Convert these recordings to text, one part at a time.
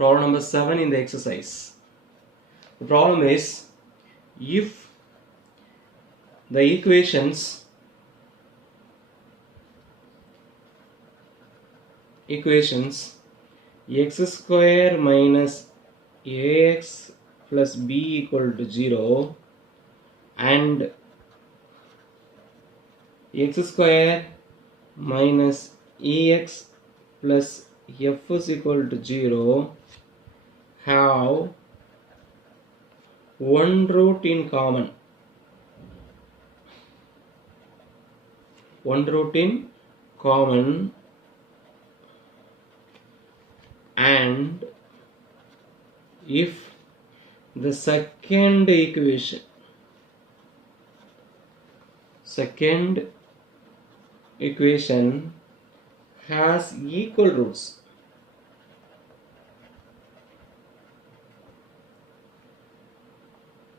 Problem number 7 in the exercise. The problem is, if the equations x square minus ax plus b equal to 0 and x square minus ex plus f is equal to 0 have one root in common. And if the second equation has equal roots,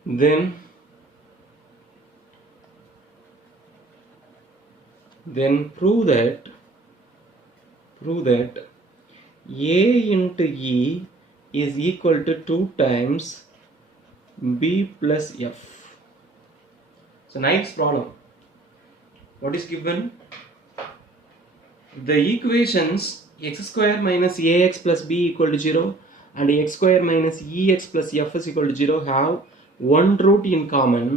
then prove that a into e is equal to 2 times b plus f. So next problem, what is given? The equations x square minus ax plus b equal to 0 and x square minus ex plus f is equal to 0 have one root in common,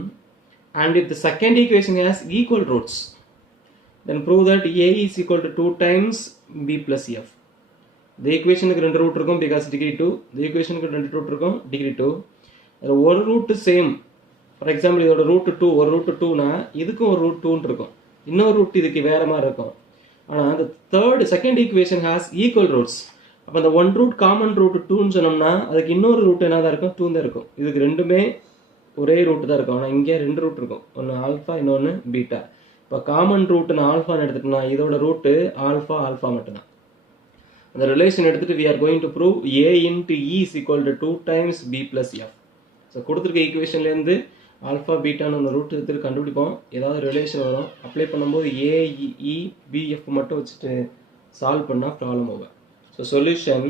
and if the second equation has equal roots, then prove that a is equal to 2 times b plus f. The equation is 2 root irukum because degree 2. The equation is 2 root irukum degree 2. One root same. For example, idoda root 2 or root 2 na idukku or root 2 irukum. Inno root idukku vera mari irukum. Ana the second equation has equal roots. அப்ப அந்த one root common root 2 னு சொன்னோம்னா அதுக்கு இன்னொரு root என்னதா இருக்கும்? 2 தான் இருக்கும். இதுக்கு ரெண்டுமே ஒரே ரூட் தான் இருக்கும். ஆனா இங்க ரெண்டு ரூட் இருக்கும். ஒன்னு ஆல்பா இன்னொன்னு பீட்டா. இப்ப காமன் ரூட் நான் ஆல்பான்னு எடுத்துட்டோம்னா இதோட ரூட் ஆல்பா மட்டும் தான். அந்த ரிலேஷன் எடுத்துட்டு we are going to prove a into e is equal to 2 times b plus f. So கொடுத்துருக்க ஈக்குவேஷன்ல இருந்து ஆல்பா பீட்டான்னு ஒன்று ரூட் எடுத்துட்டு கண்டுபிடிப்போம். ஏதாவது ரிலேஷன் வரும், அப்ளை பண்ணும்போது a e b f மட்டும் வச்சுட்டு சால்வ் பண்ணா problem over. So solution,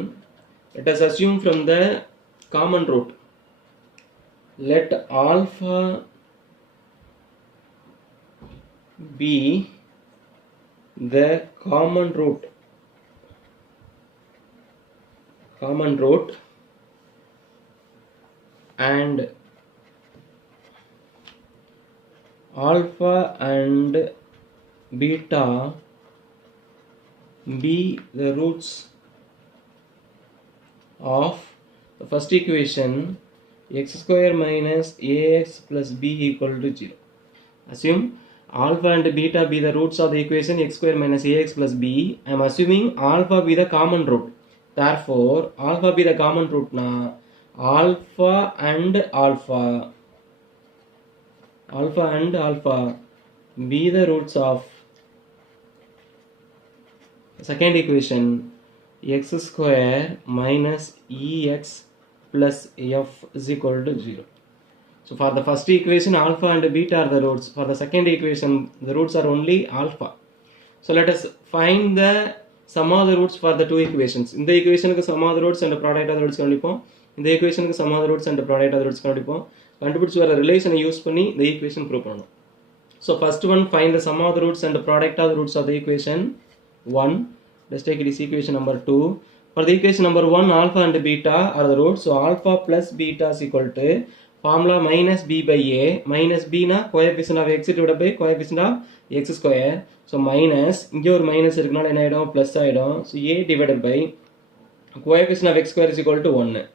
let us assume from the common root, let alpha be the common root and alpha and beta be the roots of the first equation x square minus ax plus b equal to 0. Assume alpha and beta be the roots of the equation x square minus ax plus b. I am assuming alpha be the common root. Therefore, alpha be the common root na alpha and alpha be the roots of second equation x square minus ex plus f is equal to 0. So for the first equation alpha and beta are the roots. For the second equation the roots are only alpha. So let us find the sum of the roots for the two equations. In the equation ku sum of the roots and the product of the roots kandipom. In the equation ku sum of the roots and the product of the roots kandipom. Kandupidichu vara relation use panni the equation prove pannom. So first one, find the sum of the roots and the product of the roots of the equation 1. Let's take it as equation number 2. For the equation number 1, alpha and beta are the roots. So alpha plus beta is equal to formula minus b by a. Minus b na coefficient of x divided by coefficient of x square. So minus, இங்கே ஒரு minus இருக்குனால என்ன ஆயிடும்? Plus ஆயிடும். So a divided by coefficient of x square is equal to 1.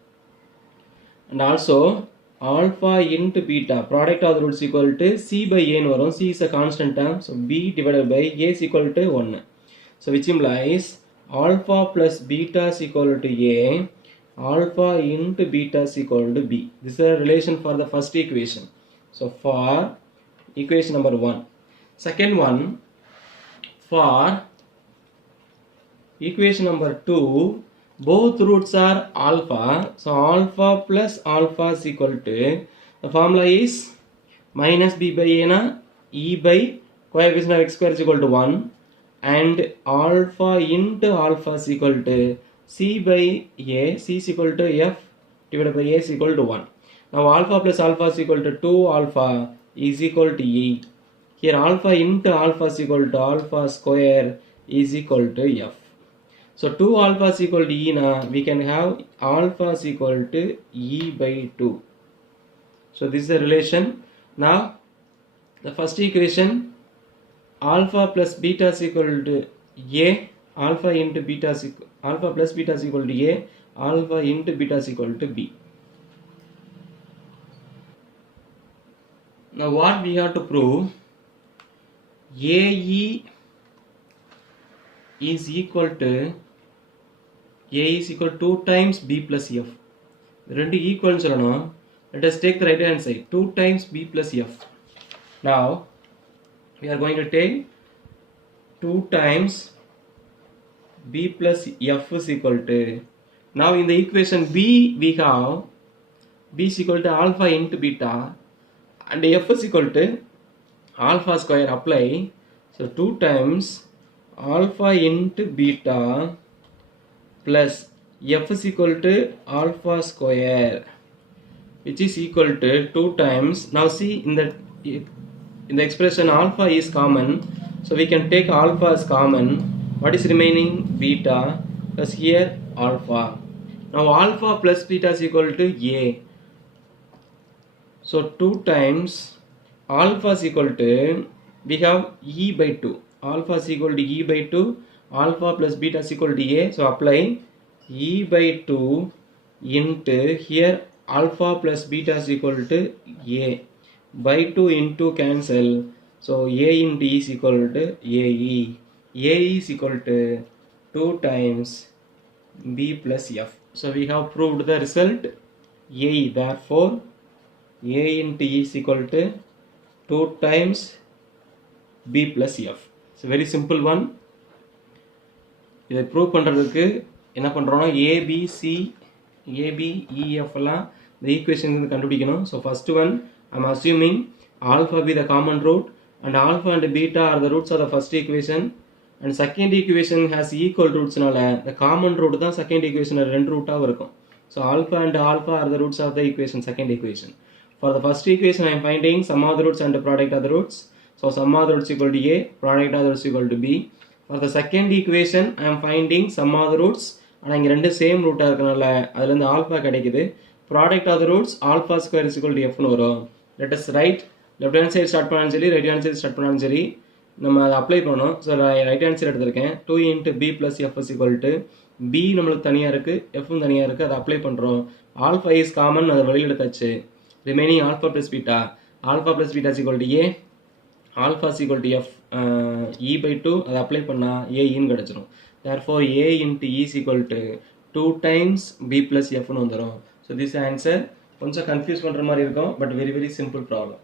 And also alpha into beta, product of the roots equal to c by a னு வரும். C is a constant term. So b divided by a is equal to 1. So which implies alpha plus beta is equal to a, alpha into beta is equal to b. This is a relation for the first equation. So for equation number 1. Second one, for equation number 2, both roots are alpha. So alpha plus alpha is equal to, the formula is minus b by a na e by coefficient of x square is equal to 1 and alpha into alpha is equal to C by A, C is equal to F divided by A is equal to 1. Now alpha plus alpha is equal to 2 alpha is equal to E. Here alpha into alpha is equal to alpha square is equal to F. So 2 alpha is equal to E now, we can have alpha is equal to E by 2. So this is the relation. Now the first equation, alpha plus beta is equal to A, alpha into beta is equal, alpha plus beta is equal to A, alpha into beta is equal to B. Now what we have to prove, AE is equal to, A is equal to 2 times B plus F. Rendu equal solana. Let us take the right hand side, 2 times B plus F. Now we are going to take 2 times B plus F is equal to, now in the equation B we have B is equal to alpha into beta and F is equal to alpha square, apply. So 2 times alpha into beta plus F is equal to alpha square, which is equal to 2 times, now see in the expression alpha is common, so we can take alpha as common. What is remaining? Beta plus here alpha. Now alpha plus beta is equal to A. So 2 times alpha is equal to, we have E by 2. Alpha is equal to E by 2. Alpha plus beta is equal to A. So apply E by 2 into here alpha plus beta is equal to A. By 2 into cancel. So A into E is equal to AE. AE is equal to 2 times B plus F. So we have proved the result AE. Therefore A into E is equal to 2 times B plus F. It's a very simple one. இதை prove பண்ணுறதுக்கு என்ன பண்ணுறோம்னா ABEF எல்லாம் இந்த equation கண்டுபிடிக்கணும். So first one, I'm assuming alpha be the common root and alpha and beta are the roots of the first equation, and second equation has equal roots நால the common root தான் second equation ரெண்டு ரூட்டாக இருக்கும். So alpha and alpha are the roots of the equation, second equation. For the first equation I am finding sum of the roots and the product of the roots. So sum of the roots equal to A, product of the roots equal to B. For the second equation I am finding sum of the roots, ஆனால் இங்கே ரெண்டு same ரூட்டாக இருக்கனால அதுலேருந்து alpha கிடைக்குது. Product of the roots alpha square is equal to எஃப்னு வரும். Let us write, left hand side start பண்ணாலும் சரி ரைட் ஹேண்ட் சைடு ஸ்டார்ட் பண்ணாலும் சரி நம்ம அதை அப்ளை பண்ணணும். ஸோ ரைட் ஹேண்ட் சைடு எடுத்திருக்கேன். 2 into B plus F is equal to, B நம்மளுக்கு தனியாக இருக்குது, எஃப்பும் தனியாக இருக்குது, அதை அப்ளை பண்ணுறோம். ஆல்ஃபா இஸ் காமன், அதை வெளியில் எடுத்தாச்சு. Remaining alpha plus beta, alpha plus beta is equal to A, alpha is equal to F, E by 2 அதை அப்ளை பண்ணால் AEன்னு கிடச்சிரும். Therefore A into E is equal to 2 times B plus F னு வந்துடும். So this answer கொஞ்சம் confuse பண்ணுற மாதிரி இருக்கும், but very very simple problem.